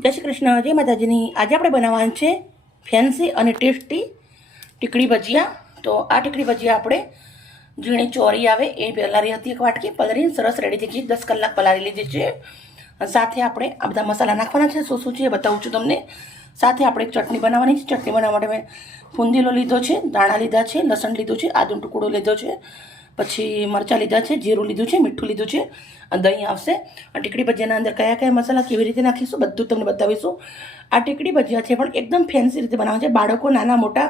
જય શ્રી કૃષ્ણ, જય માતાજીની. આજે આપણે બનાવવાનું છે ફેન્સી અને ટેસ્ટી ટીકડી ભજીયા. તો આ ટીકડી ભજીયા આપણે ઝીણી ચોરી આવે એ પલારી હતી એક વાટકી પલરીને સરસ રેડી થઈ ગઈ. દસ કલાક પલારી લીધી છે. સાથે આપણે આ બધા મસાલા નાખવાના છે. શું શું છે એ બતાવું છું તમને. સાથે આપણે એક ચટણી બનાવવાની છે. ચટણી બનાવવા માટે મેં ફુંદીલો લીધો છે દાણા લીધા છે, લસણ લીધું છે, આદુનો ટુકડો લીધો છે. પછી મરચાં લીધા છે, જીરું લીધું છે, મીઠું લીધું છે દહીં આવશે. આ ટીકડી ભજીયાના અંદર કયા કયા મસાલા કેવી રીતે નાખીશું, બધું તમને બતાવીશું. આ ટીકડી ભજીયા છે, પણ એકદમ ફેન્સી રીતે બનાવવા છે. બાળકો નાના મોટા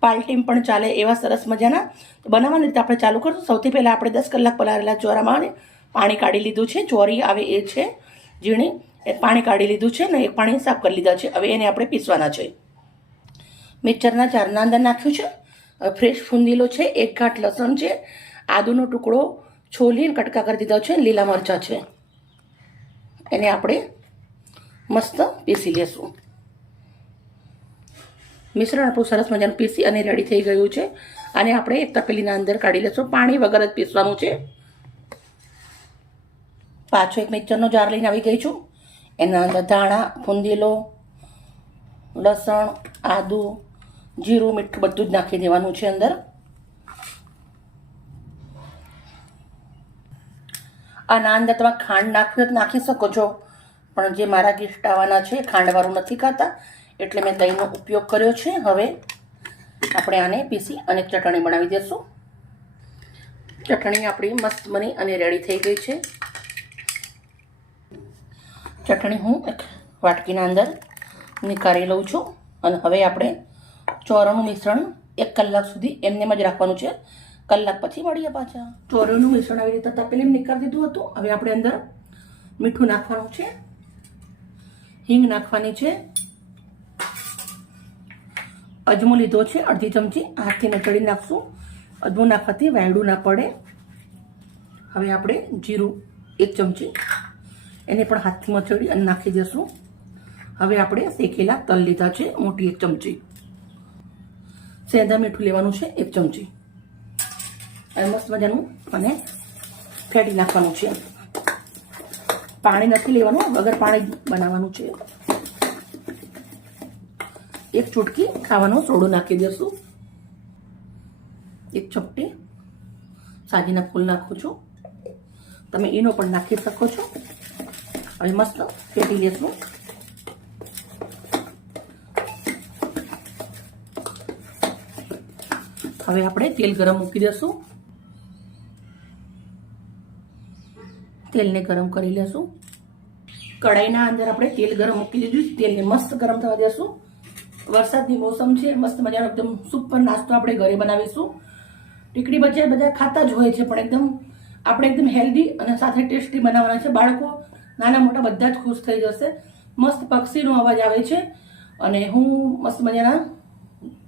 પાલટીમ પણ ચાલે એવા સરસ મજાના. તો બનાવવાની રીતે આપણે ચાલુ કરશું. સૌથી પહેલાં આપણે દસ કલાક પલાળેલા ચોરામાં પાણી કાઢી લીધું છે. ચોરી આવે એ છે, ઝીણી. એ પાણી કાઢી લીધું છે ને એ પાણી સાફ કરી લીધા છે. હવે એને આપણે પીસવાના છે. મિક્સરના ચારના અંદર નાખ્યું છે. ફ્રેશ ફૂંદીલો છે, એક ઘાટ લસણ છે આદુનો ટુકડો છોલીને કટકા કરી દીધા છે, લીલા મરચાં છે. એને આપણે મસ્ત પીસી લેશું. મિશ્રણ આપણું સરસ મજાનું પીસી અને રેડી થઈ ગયું છે. અને આપણે એક તપેલીના અંદર કાઢી લેશું. પાણી વગર જ પીસવાનું છે. પાછો એક મિક્સરનો જાર લઈને આવી ગઈ છું. એના અંદર ધાણા ફૂંદીલો લસણ, આદું, જીરું, મીઠું બધું જ નાખી દેવાનું છે અંદર. આના અંદર તમે ખાંડ નાખવી તો નાખી શકો છો. પણ જે મારા ગેસ્ટ આવવાના છે ખાંડવાળું નથી ખાતા, એટલે મેં દહીંનો ઉપયોગ કર્યો છે. હવે આપણે આને પીસી અને ચટણી બનાવી દઈશું ચટણી આપણી મસ્ત બની અને રેડી થઈ ગઈ છે. ચટણી હું એક વાટકીના અંદર નીકાળી લઉં છું. અને હવે આપણે ચોરાનું મિશ્રણ એક કલાક સુધી એમનેમ જ રાખવાનું છે. કલાક પછી મળીએ પાછા. ચોરોનું મિશ્રણ આવી રીતે તપેલી નીકળી દીધું હતું. હવે આપણે અંદર મીઠું નાખવાનું છે. હિંગ નાખવાની છે. અજમો લીધો છે. અડધી ચમચી હાથથી નચડી નાખશું. અજમો નાખવાથી વાયડું ના પડે. હવે આપણે જીરું એક ચમચી એને પણ હાથથી મચડી અને નાખી દઈશું હવે આપણે શેકેલા તલ લીધા છે. મોટી એક ચમચી. સેંધા મીઠું લેવાનું છે. એક ચમચી. અને મસ્ત મજાનું અને ફેટી નાખવાનું છે. પાણી નથી લેવાનું, વગર પાણી બનાવવાનું છે. એક ચૂટકી ખાવાનો, સોડો નાખી દઈશું એક ચપટી સાજીના ફૂલ નાખું છું. તમે એનો પણ નાખી શકો છો. હવે મસ્ત ફેટી લેશું. હવે આપણે તેલ ગરમ મૂકી દઈશું તેલને ગરમ કરી લેશું. કઢાઈના અંદર આપણે તેલ ગરમ મૂકી દીધું તેલને મસ્ત ગરમ થવા દેશું. વરસાદની મોસમ છે, મસ્ત મજાનો એકદમ સુપર નાસ્તો આપણે ઘરે બનાવીશું. ટીકડી ભજીયા બધા ખાતા જ હોય છે, પણ એકદમ આપણે એકદમ હેલ્ધી અને સાથે ટેસ્ટી બનાવવાના છે. બાળકો, નાના મોટા બધા જ ખુશ થઈ જશે. મસ્ત પક્ષીનો અવાજ આવે છે અને હું મસ્ત મજાના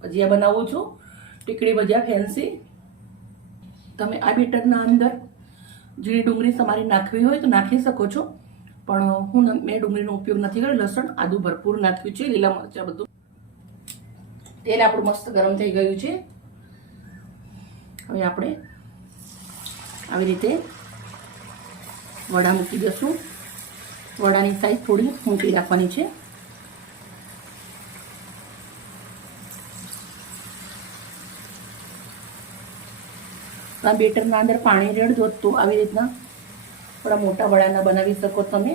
ભજીયા બનાવું છું. ટીકડી ભજીયા ફેન્સી તમે આ બેટરના અંદર ઝીણી ડુંગળી તમારી નાખવી હોય તો નાખી શકો છો. પણ હું મેં ડુંગળીનો ઉપયોગ નથી કર્યો, લસણ, આદુ ભરપૂર નાખ્યું છે, લીલા મરચાં બધું. તેલ આપણું મસ્ત ગરમ થઈ ગયું છે. હવે આપણે આવી રીતે વડા મૂકી દઈશું. વડાની સાઈઝ થોડી મોટી રાખવાની છે. આ બેટરના અંદર પાણી રેડ દો તો આવી રીતના થોડા મોટા વડાના બનાવી શકો તમે.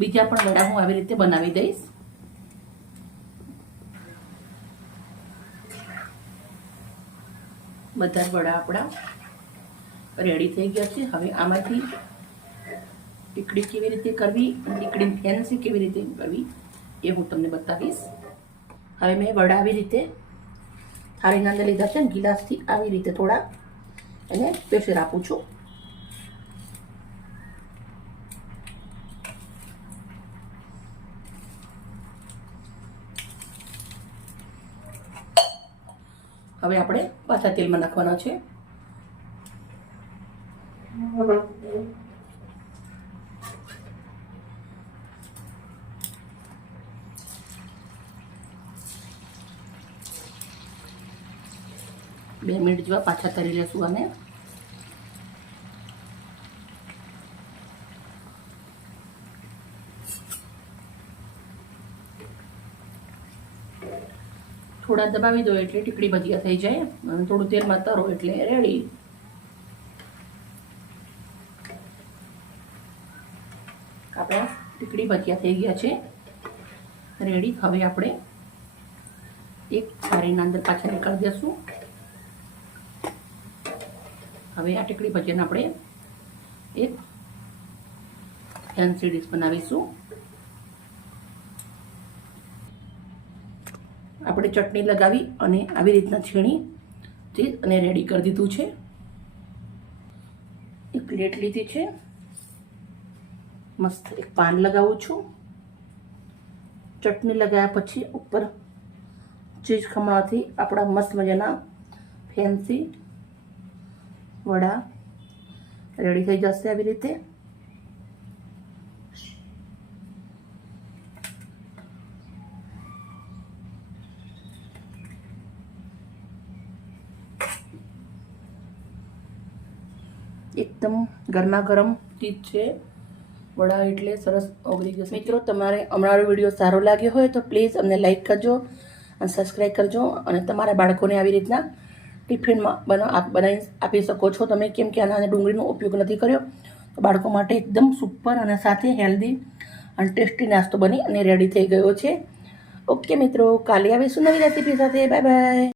બીજા પણ વડા હું આવી રીતે બનાવી દઈશ. બધા વડા આપણા રેડી થઈ ગયા છે. હવે આમાંથી ટીકડી કેવી રીતે કરવી અને ફેન્સી કેવી રીતે કરવી એ હું તમને બતાવીશ. હવે મેં વડા આવી રીતે થાળીના અંદર લીધા છે ને ગિલાસથી આવી રીતે થોડા એને પ્રેશર આપું છું. હવે આપણે પાછા તેલમાં નાખવાના છે. બે મિનિટ જેવા પાછા તરી લેશું આને. થોડા દબાવી દો એટલે ટીકડી ભજીયા થઈ જાય. અને થોડું તેલમાં તરો એટલે રેડી. આપણા ટીકડી ભજીયા થઈ ગયા છે. રેડી, હવે આપણે એક થાળીના અંદર પાછા નીકળી દઈશું હવે આ ટીકડી ભજીયાને આપણે એક ફેન્સી ડીશ બનાવીશું. આપણે ચટણી લગાવી અને આવી રીતના છીણી તે અને રેડી કરી દીધું છે. એક પ્લેટ લીધી છે. મસ્ત એક પાન લગાવું છું. ચટણી લગાવ્યા પછી ઉપર ચીઝ ખમણાથી આપણા મસ્ત મજાના ફેન્સી વડા રેડી થઈ જશે આવી રીતે. એકદમ ગરમા ગરમ ચીજ છે. વડા એટલે સરસ ઓગળી જશે મિત્રો તમારે અમારો વીડિયો સારો લાગ્યો હોય તો પ્લીઝ અમને લાઈક કરજો અને સબસ્ક્રાઈબ કરજો અને તમારા બાળકોને આવી રીતના ટિફિનમાં બના બનાવી આપી શકો છો. તમે કેમ કે આના ડુંગળીનો ઉપયોગ નથી કર્યો? તો બાળકો માટે એકદમ સુપર અને સાથે હેલ્ધી અને ટેસ્ટી નાસ્તો બની અને રેડી થઈ ગયો છે. ઓકે મિત્રો કાલે આવીશું નવી રેસીપી સાથે. Bye bye.